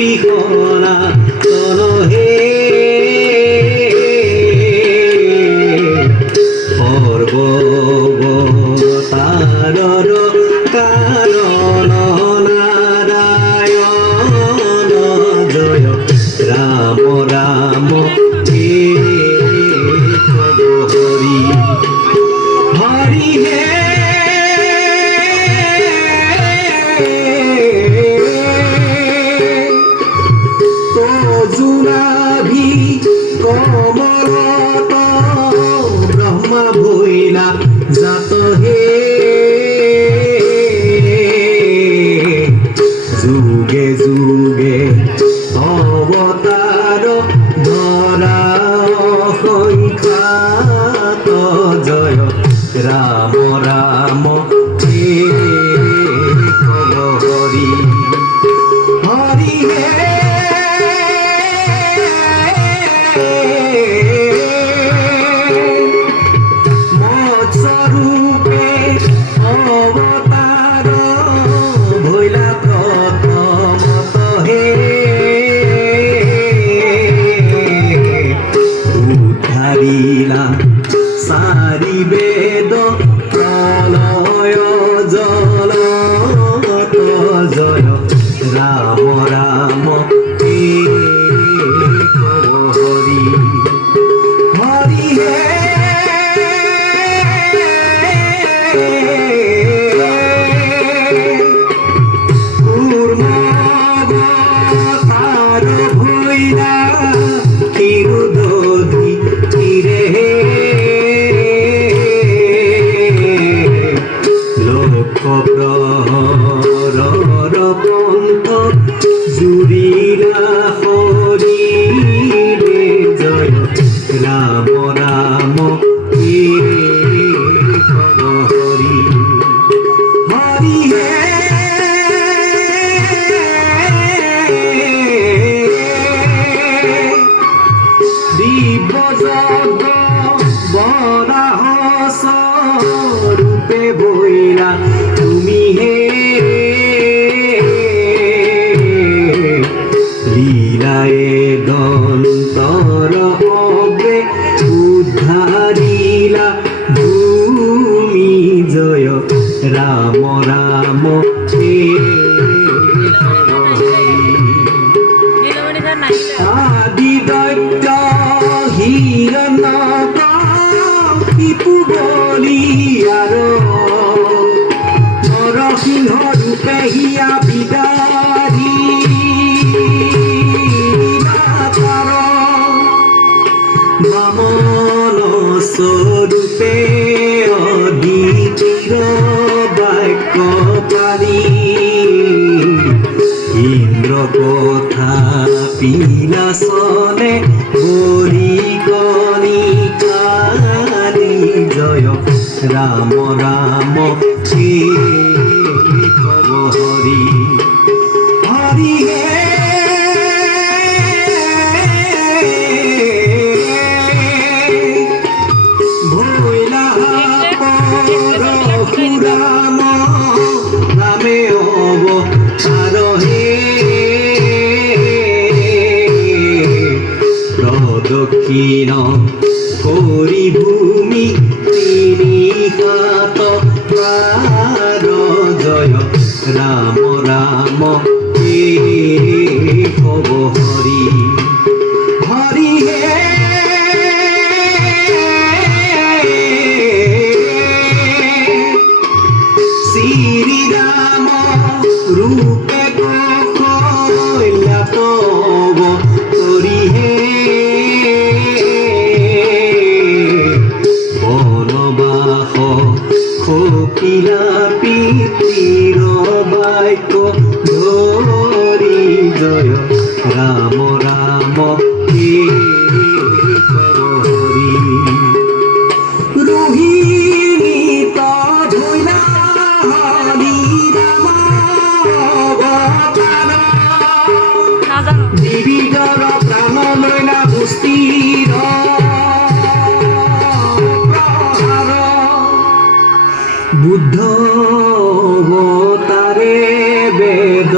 পিহনা তনহে সর্বতারর কারণ নারায়ণ জয় রাম রাম হে হরি হরি হে জুনাভি কমলত ব্রহ্মা ভৈলা জাত হে যুগে যুগে অবতার ধরা সংখ্যাত জয় রাম রাম হে হরি হরি হে মৎস্বরূপে অবতার ভৈলা প্রথমত হে উদ্ধারিলা সারি বেদ প্রলয় জলত জয় রাম রাম হে হরি হরি হে কুর্মবতার ভৈলা ক্ষীরোদধি তীরে লক্ষ প্রহরর পন্থ জুড়িলা হরি রে জয় রাম রাম হে হরি হরি হে দিব্যজগ বরাহ স্বরূপে ভৈলা তুমি হে লীলায়ে দন্তর অগ্রে উদ্ধারিলা ভূমি জয় রাম রাম হে আদি দৈত্য হিরণ্যকশিপু বলিয়ার নরসিংহ রূপে হিয়া বিদারি বামন স্বরূপে অদিতির বাক্য পারি ইন্দ্র কথা পিলাসনে বলি কণিকারি জয় রাম রাম হে হরি হরি হে ভৈলা পরশুরাম নামে অবতার হে প্রদক্ষিণ করি ভূমি তিনি হাত পার জয় রাম রাম হে হরি হরি হে শ্রী রাম রূপে কইলা তব তরি হে বনবাস খপিলা পিতৃর বাক্য ধরি জয় রাম রাম হে হরি রোহিণী তৈলা হরি রাম অবতার দেবীর প্রাণ লইলা পুষ্টির প্রহার বুদ্ধ অবতারে বেদ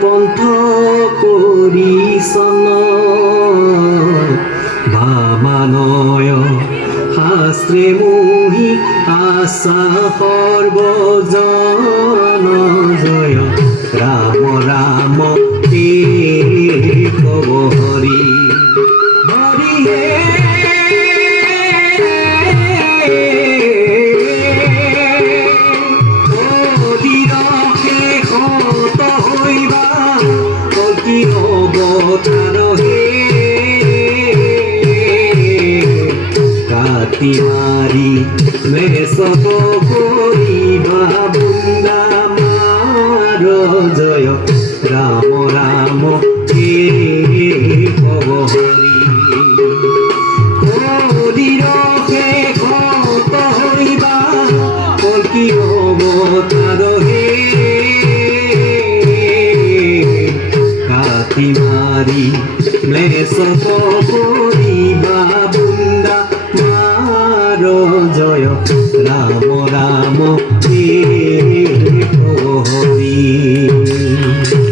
পন্থ পৰিচন্ন ভামানয় শাস্ত্ৰে মোহি আশা সৰ্বজন জয় ৰাম ৰাম তে কব হৰি হৰি হে কাটি মাৰি মেচক কৰিবা বৃন্দা মাৰ জয় ৰাম ৰাম হে কব হৰি কলিৰ শেষত হৰিবা কল্কি অৱতাৰ হে কাটি মাৰি মেচক কৰিবা বৃন্দা মাৰ জয় ৰাম ৰাম হে হৰি